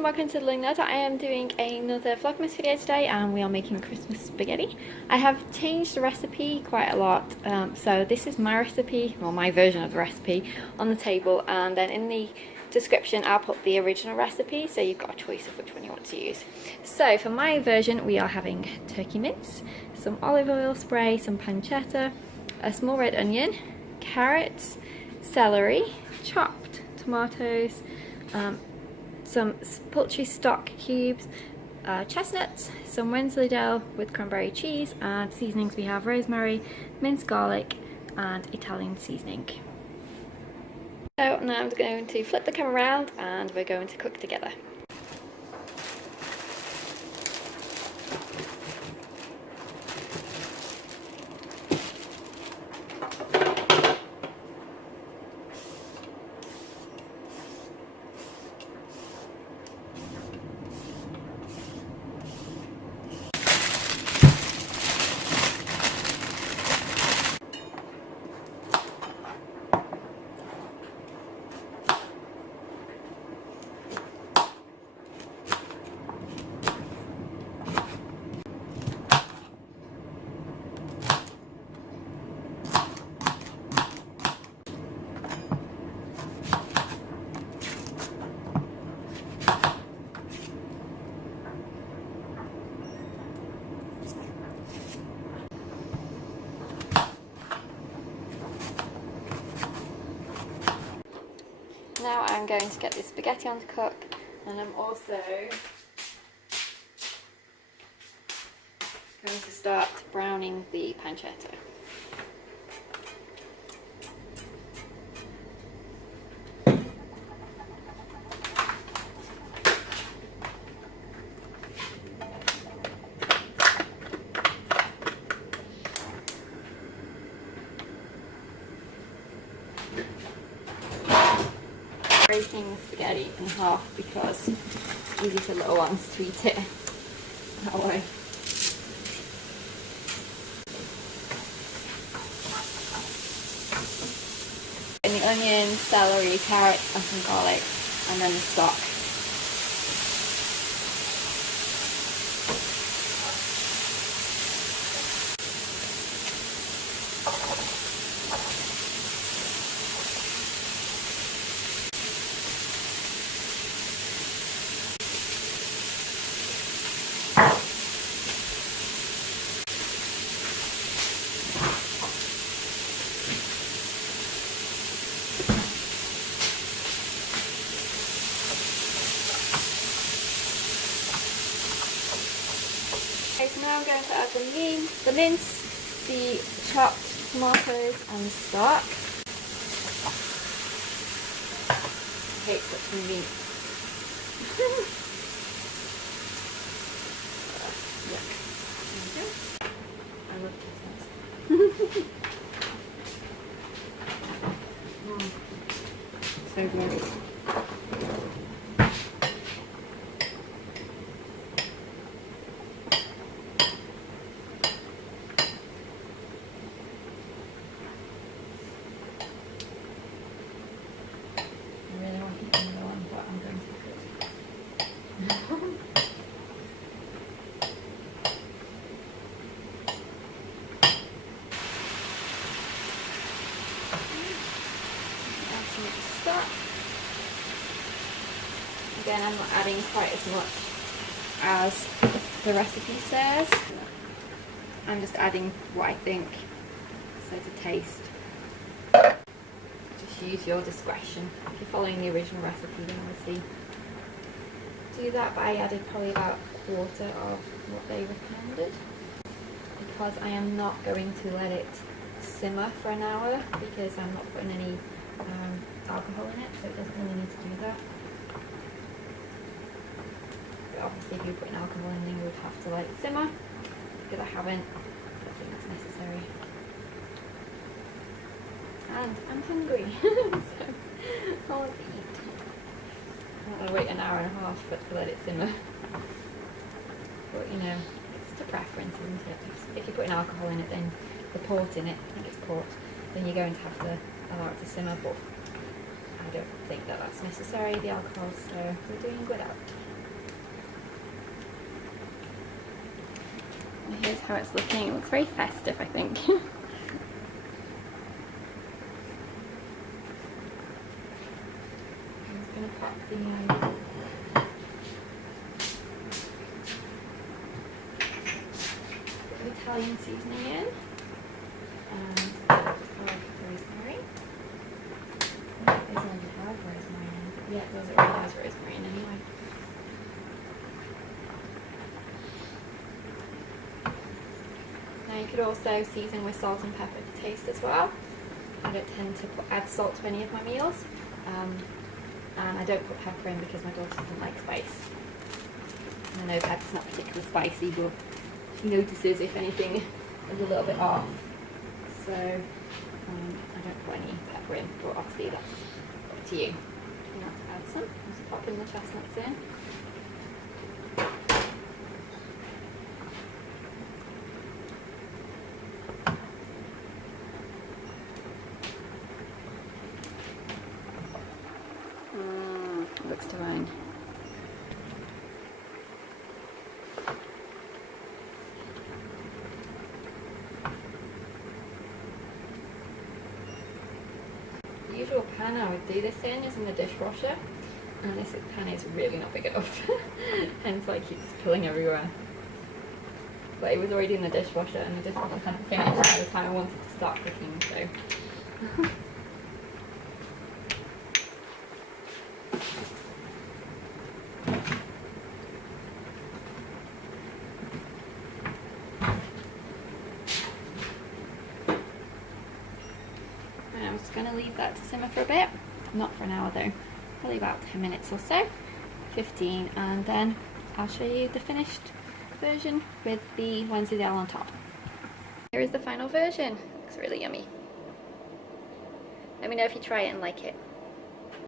and welcome to The Learning Ladder. I am doing another Vlogmas video today and we are making Christmas spaghetti. I have changed the recipe quite a lot, so this is my recipe, or my version of the recipe, on the table, and then in the description I'll put the original recipe so you've got a choice of which one you want to use. So for my version we are having turkey mince, some olive oil spray, some pancetta, a small red onion, carrots, celery, chopped tomatoes, some poultry stock cubes, chestnuts, some Wensleydale with cranberry cheese, and seasonings we have rosemary, minced garlic and Italian seasoning. So now I'm going to flip the camera around and we're going to cook together. Now I'm going to get this spaghetti on to cook, and I'm also going to start browning the pancetta. Breaking the spaghetti in half because it's easy for little ones to eat it that way. And the onions, celery, carrots and some garlic, and then the stock. Okay, so now I'm going to add the mince, the chopped tomatoes and the stock. I hate touching meat. Yuck. There we go. I love chestnuts. So good. Again, I'm not adding quite as much as the recipe says. I'm just adding what I think, so to taste. Just use your discretion. If you're following the original recipe, then obviously do that, but I added probably about a quarter of what they recommended, because I am not going to let it simmer for an hour because I'm not putting any alcohol in it, so it doesn't really need to do that. But obviously if you put alcohol in, then you would have to let it simmer. Because I haven't, I don't think that's necessary. And I'm hungry, so I want to eat. I'm not going to wait an hour and a half for it to let it simmer. But you know, it's to preference, isn't it? If you're putting alcohol in it, then the port in it, I think it's port, then you're going to have to allow it to simmer, but I don't think that that's necessary, the alcohol, so we're doing without. And here's how it's looking. It looks very festive, I think. I'm just going to pop the Italian seasoning in, and rosemary. These ones have rosemary in. Yeah, those already has rosemary in anyway. Now you could also season with salt and pepper to taste as well. I don't tend to add salt to any of my meals, and I don't put pepper in because my daughter doesn't like spice. And I know pepper's not particularly spicy, but she notices if anything is a little bit off. So I don't put any pepper in, but obviously that's up to you. You want to add some. Just pop in the chestnuts in. Looks divine. The usual pan I would do this in is in the dishwasher, and this pan is really not big enough, hence why it keeps spilling everywhere. But it was already in the dishwasher, and the dishwasher hadn't finished by the time I wanted to start cooking, so. I'm just going to leave that to simmer for a bit, not for an hour though, probably about 10 minutes or so, 15, and then I'll show you the finished version with the Wensleydale on top. Here is the final version. Looks really yummy. Let me know if you try it and like it.